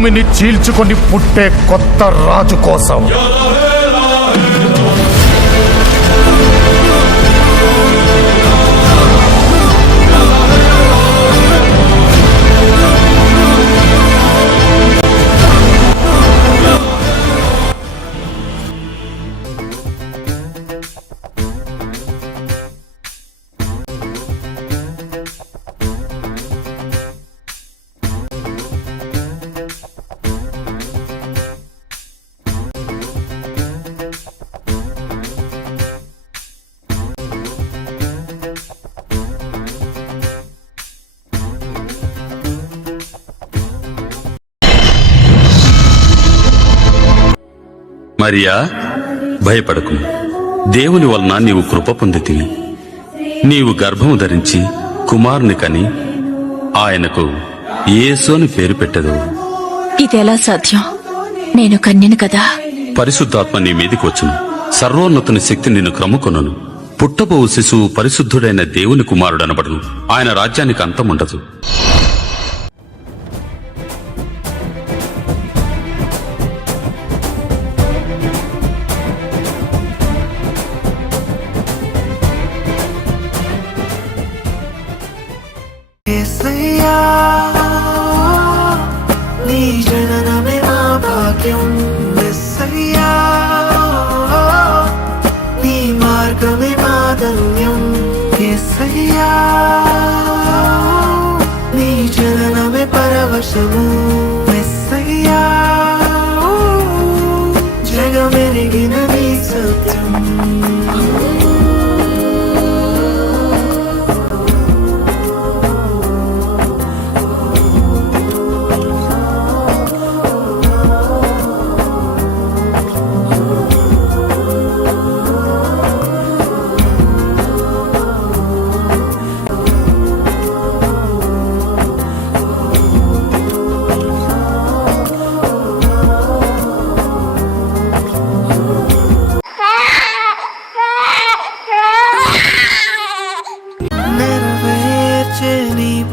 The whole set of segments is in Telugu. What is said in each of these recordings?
భూమిని చీల్చుకొని పుట్టే కొత్త రాజు కోసం. మరియా, భయపడకు. దేవుని వలన నీవు కృప పొందితివి. నీవు గర్భము ధరించి కుమారుని కని ఆయనకు యేసు అని పేరు పెట్టెదవు. ఇదెలా సాధ్యం? నేను కన్యను కదా. పరిశుద్ధాత్మ నీ మీదికి వచ్చును. సర్వోన్నతుని శక్తి నిన్ను క్రమ్ముకొనును. పుట్టబోవు శిశువు పరిశుద్ధుడైన దేవుని కుమారుడనబడును. ఆయన రాజ్యానికి అంతముండదు. నీ జననమే నా భాగ్యం యేసయ్యా, నీ మార్గమే నా ధన్యం యేసయ్యా, నీ జననమే పరవశము యేసయ్యా, జగమెరిగిన నీ సత్యం.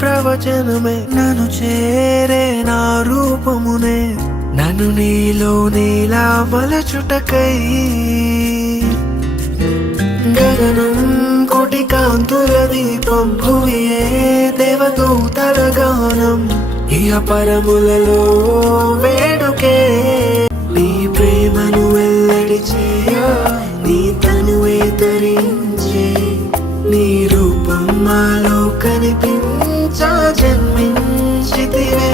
ప్రవచనమే నన్ను చేరే నా రూపమునే, నన్ను నీలో నీలా మలచుటకై గగనం కోటి కాంతుల దీపం, భూమియే దేవదూతల గానం, ఇహ పరములలో వేడుకే నీ ప్రేమను వెల్లడి చేయ, నీ తనువే ధరించే నీ రూపం మాలో కనిపించా జన్మించితివే.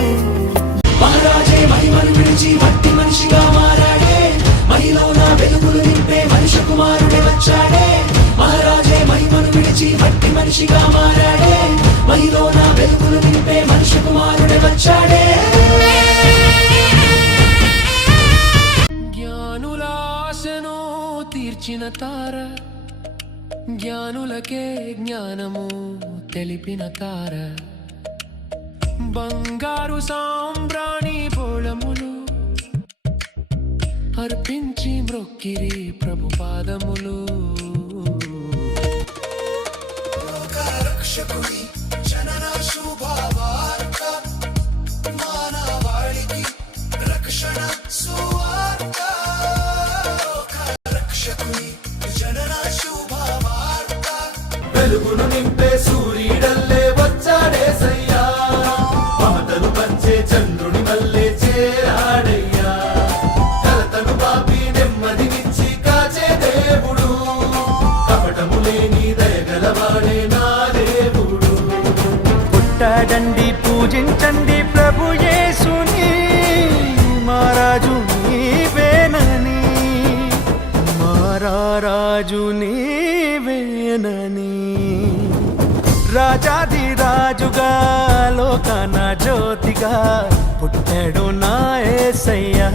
మహారాజే మహిమను విడిచి మట్టి మనిషిగా మారాడే, మహిలో నా వెలుగులు నింపే మనిషి కుమారుడే వచ్చాడే. మహారాజే మహిమను విడిచి మట్టి మనిషిగా మారాడే, మహిలో నా వెలుగులు నింపే మనిషి కుమారుడే వచ్చాడే. జ్ఞానుల ఆశను తీర్చిన తార, జ్ఞానులకే జ్ఞానము తెలిపిన తార, బంగారు సాంబ్రాణి బోళములు అర్పించి మ్రొక్కిరి ప్రభు పాదములు. రక్షకుడి జనన శుభవార్త, మానవాళికి రక్షణ సువార్త. రక్షకుడి జనన శుభవార్త, వెలుగును నింపే సూర్యుడల్లే వచ్చాడే సయ్యా, మమతను పంచే చంద్రుని మల్లే చేరాడయ్యా, కలతను పాపి నెమ్మదినిచ్చి కాచే దేవుడు, కపటము లేని దయగలవాడే నా దేవుడు. పుట్టాడండి పూజించండి ప్రభు యేసుని, మహారాజు నీవేనని, మహారాజు నీవేనని, రాజాది రాజుగా లోకాన జ్యోతిగా పుట్టాడు నా యేసయ్యా.